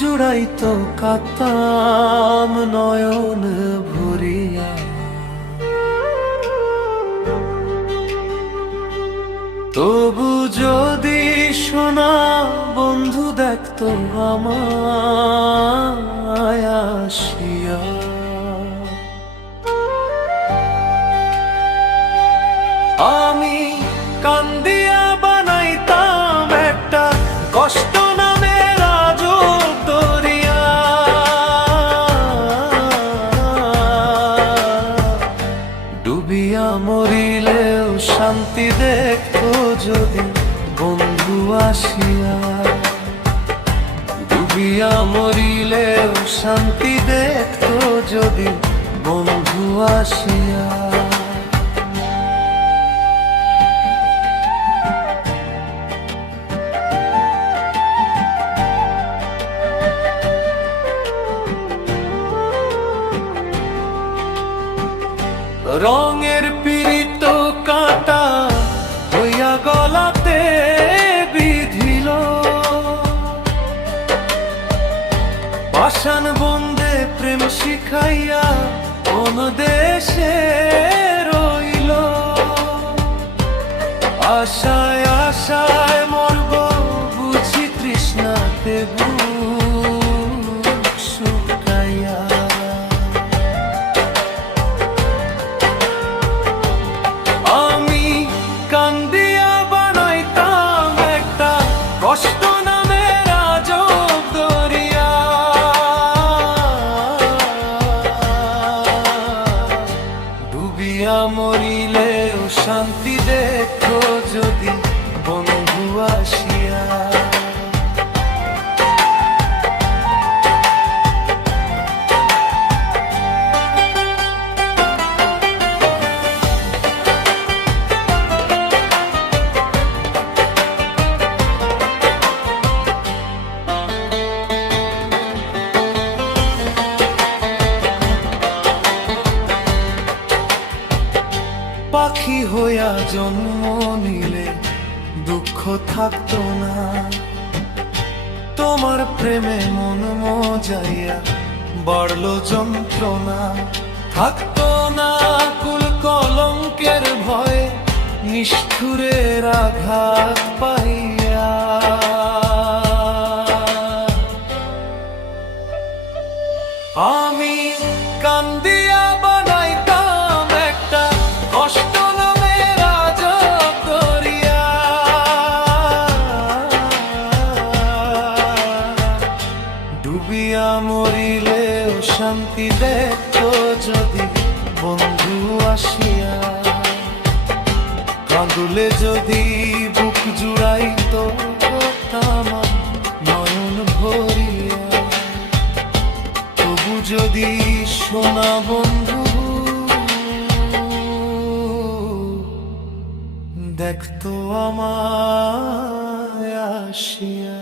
জুড়াইতো কাতাম নয়ন ভরিয়া। তবু যদি শোনা বন্ধু দেখতো আমায় আসিয়া, আমি কান্দিয়া বানাইতাম একটা কষ্ট নামের আজব দরিয়া। ডুবিয়া মরিলেও শান্তি দেখতো যদি বন্ধু আসিয়া। ডুবিয়া মরিলেও শান্তি দেখতো যদি বন্ধু আসিয়া। রঙের পীড়িত কাঁটা হইয়া গলাতে বিধিল, পাষাণ বন্দে প্রেম শিখাইয়া কোন দেশে রইল। আশায় আশায় মরব বুঝি তৃষ্ণাতে বুক শুকাইয়া। আমি কান্দিয়া বানাইতাম একটা কষ্ট নামের আজব দরিয়া। ডুবিয়া মরিলেও শান্তি দেখতো যদি বন্ধু আসিয়া। পাখি হইয়া জন্ম নিলে দুঃখ থাকতো না, তোমার প্রেমে মন মজাইয়া বাড়লো যন্ত্রণা। থাকতো না কুল কলঙ্কের ভয়ে নিষ্ঠুরের আঘাত পাইয়া। আমি কান্দিয়া বানাইতাম একটা কষ্ট নামের আজব দরিয়া। ডুবিয়া মরিলেও শান্তি দেখতো যদি বন্ধু আসিয়া। কাঁদুলে যদি বুক জুড়াইতো আমার নয়ন ভরিয়া। তবু যদি শোনা বন্ধু দেখতো আমায় আসিয়া।